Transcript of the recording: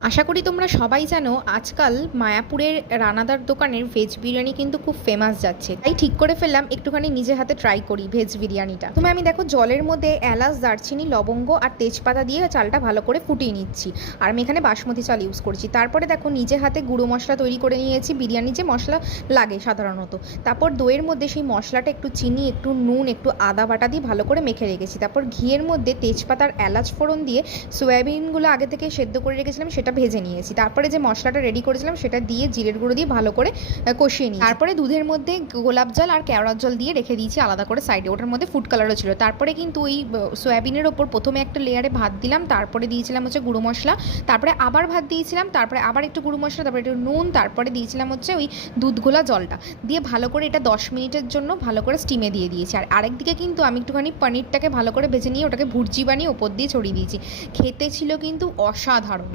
আশা করি তোমরা সবাই জানো আজকাল মায়াপুরের রানাদার দোকানের ভেজ বিরিয়ানি কিন্তু খুব ফেমাস যাচ্ছে। তাই ঠিক করে ফেললাম একটুখানি নিজে হাতে ট্রাই করি ভেজ বিরিয়ানিটা। তুমি আমি দেখো জলের মধ্যে এলাচ, দারচিনি, লবঙ্গ আর তেজপাতা দিয়ে চালটা ভালো করে ফুটিয়ে নিচ্ছি। আর আমি এখানে বাসমতি চাল ইউজ করছি। তারপরে দেখো নিজে হাতে গুঁড়ো মশলা তৈরি করে নিয়েছি, বিরিয়ানি যে মশলা লাগে সাধারণত। তারপর দইয়ের মধ্যে সেই মশলাটা একটু চিনি, একটু নুন, একটু আদা বাটা দিয়ে ভালো করে মেখে রেখেছি। তারপর ঘিয়ের মধ্যে তেজপাতার এলাচ ফোড়ন দিয়ে সয়াবিনগুলো আগে থেকে সেদ্ধ করে রেখেছিলাম সেটা ভেজে নিয়েছি। তারপরে যে মশলাটা রেডি করেছিলাম সেটা দিয়ে জিরের গুঁড়ো দিয়ে ভালো করে কষিয়ে নিই। তারপরে দুধের মধ্যে গোলাপ জল আর কেওড়ার জল দিয়ে রেখে দিয়েছি আলাদা করে সাইডে। ওটার মধ্যে ফুড কালারও ছিল। তারপরে কিন্তু ওই সয়াবিনের ওপর প্রথমে একটা লেয়ারে ভাত দিলাম, তারপরে দিয়েছিলাম হচ্ছে গুঁড়ো মশলা, তারপরে আবার ভাত দিয়েছিলাম, তারপরে আবার একটু গুঁড়ো মশলা, তারপরে একটু নুন, তারপরে দিয়েছিলাম হচ্ছে ওই দুধ ঘোলা জলটা দিয়ে ভালো করে এটা 10 মিনিটের জন্য ভালো করে স্টিমে দিয়ে দিয়েছি। আর আরেকদিকে কিন্তু আমি একটুখানি পনিরটাকে ভালো করে ভেজে নিয়ে ওটাকে ভুর্জি বানিয়ে ওপর দিয়ে ছড়িয়ে দিয়েছি। খেতে ছিল কিন্তু অসাধারণ।